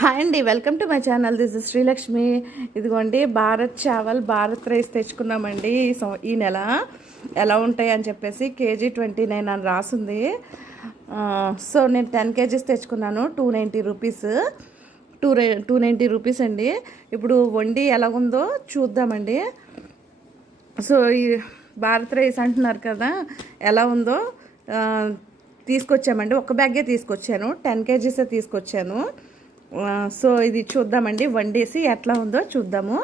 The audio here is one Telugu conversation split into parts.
హాయ్ అండి welcome to my channel. This is Srilakshmi. ఇదిగోండి భారత్ చావల్ భారత్ రైస్ తెచ్చుకున్నామండి. ఈ ఈ నెల ఎలా ఉంటాయి అని చెప్పేసి కేజీ ట్వంటీ నైన్ అని రాసింది. సో నేను టెన్ కేజీస్ తెచ్చుకున్నాను టూ నైంటీ రూపీస్. టూ రే టూ నైంటీ రూపీస్ అండి. ఇప్పుడు వండి ఎలా ఉందో చూద్దామండి. సో ఈ భారత్ రైస్ అంటున్నారు కదా ఎలా ఉందో తీసుకొచ్చామండి. ఒక బ్యాగే తీసుకొచ్చాను టెన్ కేజీసే తీసుకొచ్చాను. సో ఇది చూద్దామండి. వండేసి ఎట్లా ఉందో చూద్దాము.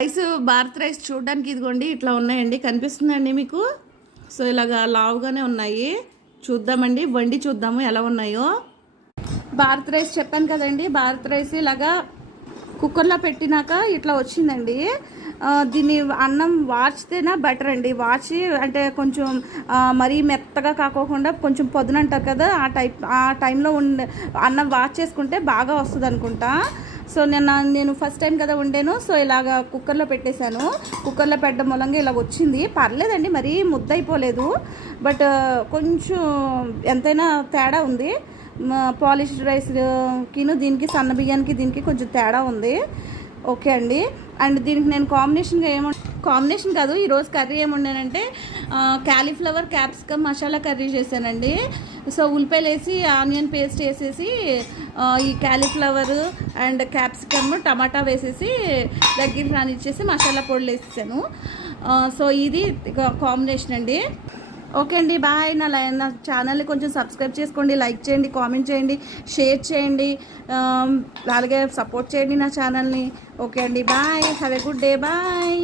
రైస్ భారత్ రైస్ చూడడానికి ఇదిగోండి ఇట్లా ఉన్నాయండి. కనిపిస్తుందండి మీకు? సో ఇలాగా లావుగానే ఉన్నాయి. చూద్దామండి. వండి చూద్దాము ఎలా ఉన్నాయో. భారత్ రైస్ చెప్పాను కదండి. భారత్ రైస్ ఇలాగా కుక్కర్లో పెట్టినాక ఇట్లా వచ్చిందండి. దీన్ని అన్నం వాచితేనే బెటర్ అండి. వాచి అంటే కొంచెం మరీ మెత్తగా కాకోకుండా కొంచెం పొద్దున అంటారు కదా ఆ టైప్ ఆ టైంలో ఉండే అన్నం వాచ్ చేసుకుంటే బాగా వస్తుంది అనుకుంటా. సో నేను నేను ఫస్ట్ టైం కదా ఉండేను సో ఇలాగ కుక్కర్లో పెట్టేశాను. కుక్కర్లో పెట్టడం మూలంగా ఇలా వచ్చింది. పర్లేదండి మరీ ముద్దయిపోలేదు. బట్ కొంచెం ఎంతైనా తేడా ఉంది. పాలిష్డ్ రైస్కిను దీనికి సన్న బియ్యానికి దీనికి కొంచెం తేడా ఉంది. ఓకే అండి. అండ్ దీనికి నేను కాంబినేషన్గా ఏమో కాంబినేషన్ కాదు ఈరోజు కర్రీ ఏముండానంటే క్యాలీఫ్లవర్ క్యాప్సికమ్ మసాలా కర్రీ చేశానండి. సో ఉల్లిపాయలు వేసి ఆనియన్ పేస్ట్ వేసేసి ఈ క్యాలీఫ్లవర్ అండ్ క్యాప్సికమ్ టమాటా వేసేసి దగ్గర రానిచ్చేసి మసాలా పొడులు వేసేసాను. సో ఇది కాంబినేషన్ అండి. ఓకే అండి బాయ్. నా నా ఛానల్ని కొంచెం సబ్స్క్రైబ్ చేసుకోండి లైక్ చేయండి కామెంట్ చేయండి షేర్ చేయండి అలాగే సపోర్ట్ చేయండి నా ఛానల్ని. ఓకే అండి bye. Have a good day bye.